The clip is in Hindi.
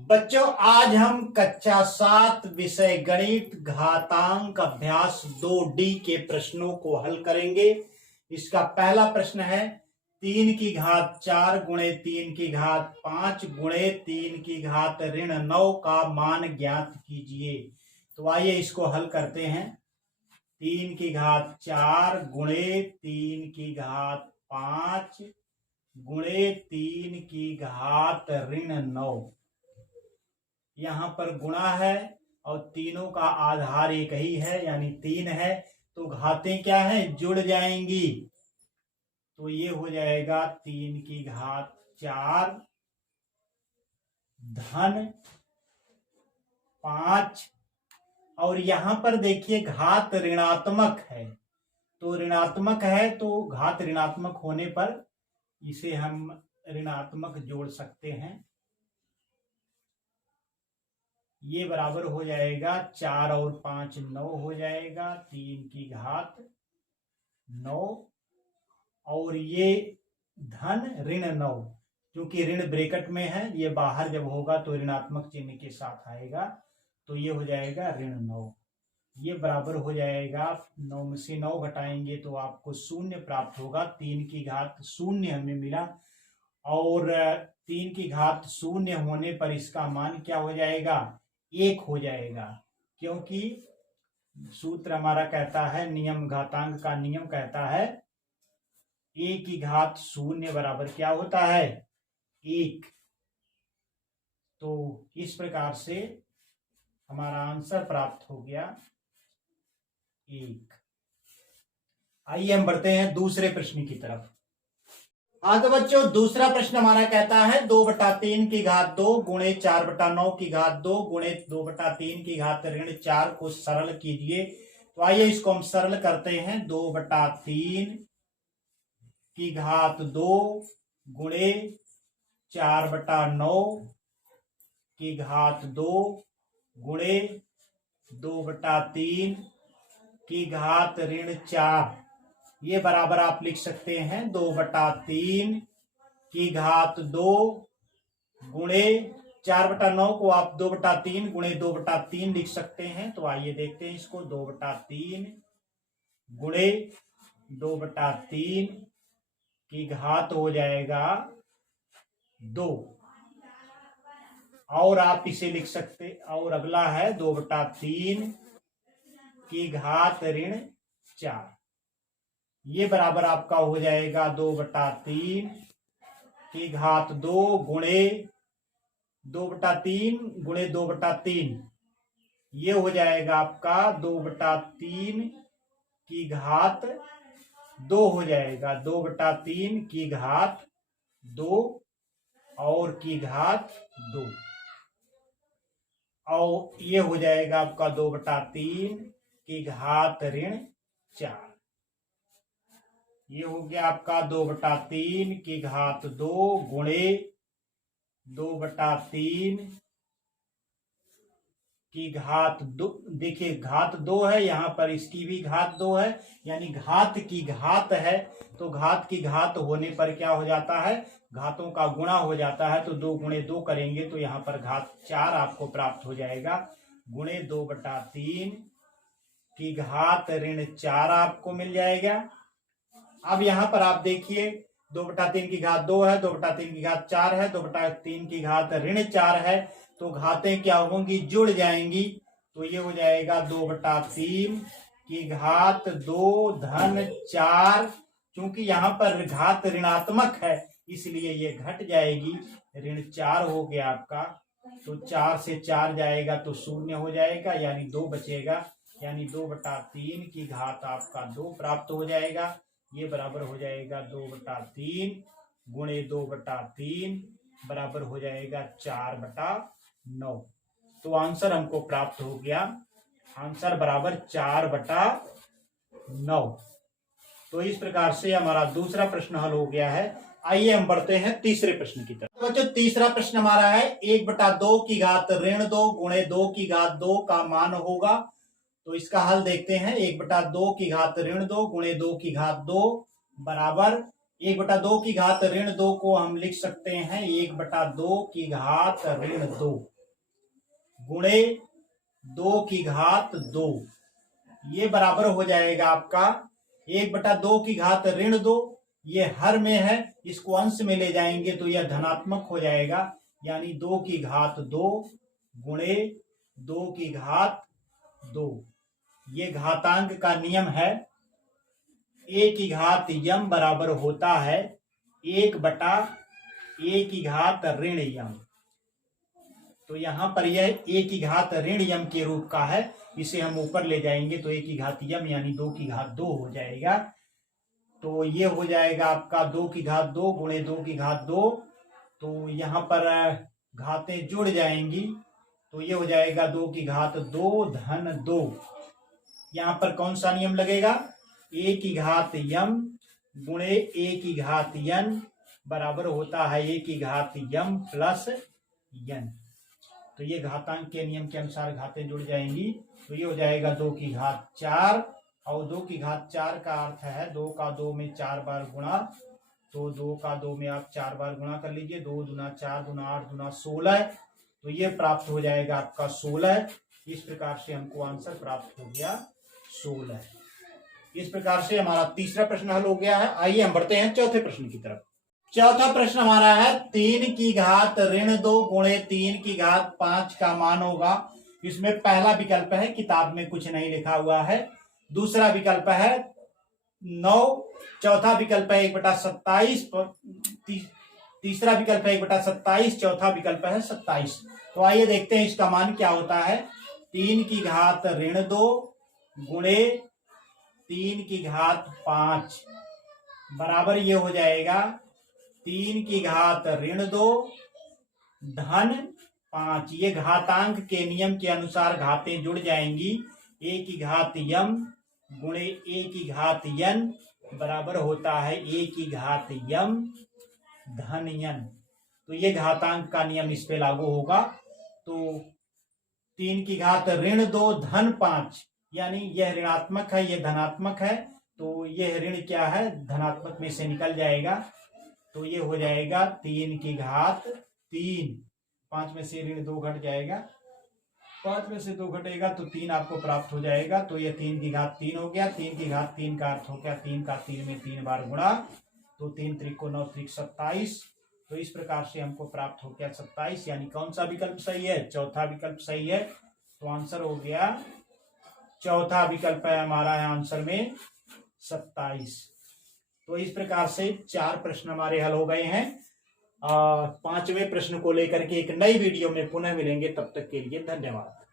बच्चों, आज हम कक्षा 7 विषय गणित घातांक अभ्यास 2D के प्रश्नों को हल करेंगे। इसका पहला प्रश्न है 3 की घात 4 गुणे 3 की घात 5 गुणे 3 की घात ऋण 9 का मान ज्ञात कीजिए। तो आइए इसको हल करते हैं। 3 की घात 4 गुणे 3 की घात 5 गुणे 3 की घात ऋण 9। यहां पर गुणा है और तीनों का आधार एक ही है यानी 3 है, तो घातें क्या है, जुड़ जाएंगी। तो ये हो जाएगा 3 की घात 4 धन 5। और यहां पर देखिए घात ऋणात्मक है, तो ऋणात्मक है तो घात ऋणात्मक होने पर इसे हम ऋणात्मक जोड़ सकते हैं। ये बराबर हो जाएगा 4 और 5 9 हो जाएगा, 3 की घात 9 और ये धन ऋण 9, क्योंकि ऋण ब्रैकेट में है, ये बाहर जब होगा तो ऋणात्मक चिन्ह के साथ आएगा, तो ये हो जाएगा ऋण 9। ये बराबर हो जाएगा 9 में से 9 घटाएंगे तो आपको 0 प्राप्त होगा। 3 की घात 0 हमें मिला और 3 की घात 0 होने पर इसका मान क्या हो जाएगा, 1 हो जाएगा, क्योंकि सूत्र हमारा कहता है, नियम घातांक का नियम कहता है a की घात 0 बराबर क्या होता है, 1। तो इस प्रकार से हमारा आंसर प्राप्त हो गया 1। आइए हम बढ़ते हैं दूसरे प्रश्न की तरफ। हाँ तो बच्चों, दूसरा प्रश्न हमारा कहता है 2/3 की घात 2 गुणे 4/9 की घात 2 गुणे 2/3 की घात ऋण 4 को सरल कीजिए। तो आइए इसको हम सरल करते हैं। 2/3 की घात 2 गुणे 4/9 की घात 2 गुणे 2/3 की घात ऋण 4, ये बराबर आप लिख सकते हैं 2/3 की घात 2 गुणे 4/9 को आप 2/3 गुणे 2/3 लिख सकते हैं। तो आइए देखते हैं इसको। 2/3 गुणे 2/3 की घात हो जाएगा 2, और आप इसे लिख सकते, और अगला है 2/3 की घात ऋण 4, ये बराबर आपका हो जाएगा 2/3 की घात 2 गुणे 2/3 गुणे 2/3, ये हो जाएगा आपका 2/3 की घात 2 हो जाएगा। 2/3 की घात 2 और की घात 2, और ये हो जाएगा आपका 2/3 की घात ऋण 4। ये हो गया आपका 2/3 की घात 2 गुणे 2/3 की घात 2। देखिए घात 2 है, यहां पर इसकी भी घात 2 है, यानी घात की घात है, तो घात की घात होने पर क्या हो जाता है, घातों का गुणा हो जाता है। तो 2 गुणे 2 करेंगे तो यहां पर घात 4 आपको प्राप्त हो जाएगा, गुणे 2/3 की घात ऋण 4 आपको मिल जाएगा। अब यहां पर आप देखिए 2/3 की घात 2 है, 2/3 की घात 4 है, 2/3 की घात ऋण 4 है, तो घातें क्या होंगी, जुड़ जाएंगी। तो ये हो जाएगा 2/3 की घात 2 धन 4, क्योंकि यहां पर घात ऋणात्मक है इसलिए ये घट जाएगी, ऋण 4 हो गया आपका। तो 4 से 4 जाएगा तो 0 हो जाएगा, यानी 2 बचेगा, यानी 2/3 की घात आपका 2 प्राप्त हो जाएगा। ये बराबर हो जाएगा 2/3 गुणे 2/3 बराबर हो जाएगा 4/9। तो आंसर हमको प्राप्त हो गया, आंसर बराबर 4/9। तो इस प्रकार से हमारा दूसरा प्रश्न हल हो गया है। आइए हम बढ़ते हैं तीसरे प्रश्न की तरफ। तो बच्चों, तीसरा प्रश्न हमारा है 1/2 की घात ऋण 2 गुणे 2 की घात 2 का मान होगा। तो इसका हल देखते हैं। 1/2 की घात ऋण 2 गुणे 2 की घात 2 बराबर 1/2 की घात ऋण 2 को हम लिख सकते हैं 1/2 की घात ऋण 2 गुणे 2 की घात 2। ये बराबर हो जाएगा आपका 1/2 की घात ऋण 2, ये हर में है, इसको अंश में ले जाएंगे तो यह धनात्मक हो जाएगा, यानी 2 की घात 2 गुणे 2 की घात 2। ये घातांक का नियम है। a की घात यम बराबर होता है 1/a की घात ऋण यम। तो यहां पर यह a की घात ऋण यम के रूप का है, इसे हम ऊपर ले जाएंगे तो a की घात यम यानी 2 की घात 2 हो जाएगा। तो ये हो जाएगा आपका 2 की घात 2 गुणे 2 की घात 2। तो यहाँ पर घातें जुड़ जाएंगी तो ये हो जाएगा 2 की घात 2 धन 2। यहाँ पर कौन सा नियम लगेगा? a की घात यम गुणे a की घात यन बराबर होता है a की घात यम प्लस यन। तो ये घातांक के नियम के अनुसार घातें जुड़ जाएंगी तो ये हो जाएगा 2 की घात 4 और 2 की घात 4 का अर्थ है 2 का 2 में 4 बार गुणा। तो 2 का 2 में आप 4 बार गुणा कर लीजिए, 2 दूना 4 दूना 8 दूना 16। तो ये प्राप्त हो जाएगा आपका 16। इस प्रकार से हमको आंसर प्राप्त हो गया 16। इस प्रकार से हमारा तीसरा प्रश्न हल हो गया है। आइए हम बढ़ते हैं चौथे प्रश्न की तरफ। चौथा प्रश्न हमारा है 3 की घात ऋण 2 गुणे 3 की घात 5 का मान होगा। इसमें पहला विकल्प है, किताब में कुछ नहीं लिखा हुआ है। दूसरा विकल्प है 9, चौथा विकल्प है 1/27, तीसरा विकल्प है 1/27, चौथा विकल्प है 27। तो आइए देखते हैं इसका मान क्या होता है। 3 की घात ऋण 2 गुणे 3 की घात 5 बराबर ये हो जाएगा 3 की घात ऋण 2 धन 5। ये घातांक के नियम के अनुसार घातें जुड़ जाएंगी। a की घात यम गुणे a की घात यन बराबर होता है a की घात यम धन यन। तो ये घातांक का नियम इस पे लागू होगा। तो 3 की घात ऋण 2 धन 5 यानी यह ऋणात्मक है, यह धनात्मक है, तो यह ऋण क्या है, धनात्मक में से निकल जाएगा। तो ये हो जाएगा 3 की घात 3, 5 में से ऋण 2 घट जाएगा, 5 में से 2 घटेगा तो 3 आपको प्राप्त हो जाएगा। तो ये 3 की घात 3 हो गया। 3 की घात 3 का अर्थ हो गया 3 का 3 में 3 बार गुणा। तो 3 त्रिक को 9 त्रिक 27। तो इस प्रकार से हमको प्राप्त हो गया 27, यानी कौन सा विकल्प सही है? चौथा विकल्प सही है। तो आंसर हो गया चौथा विकल्प है हमारा आंसर में 27। तो इस प्रकार से 4 प्रश्न हमारे हल हो गए हैं। 5वें प्रश्न को लेकर के एक नई वीडियो में पुनः मिलेंगे, तब तक के लिए धन्यवाद।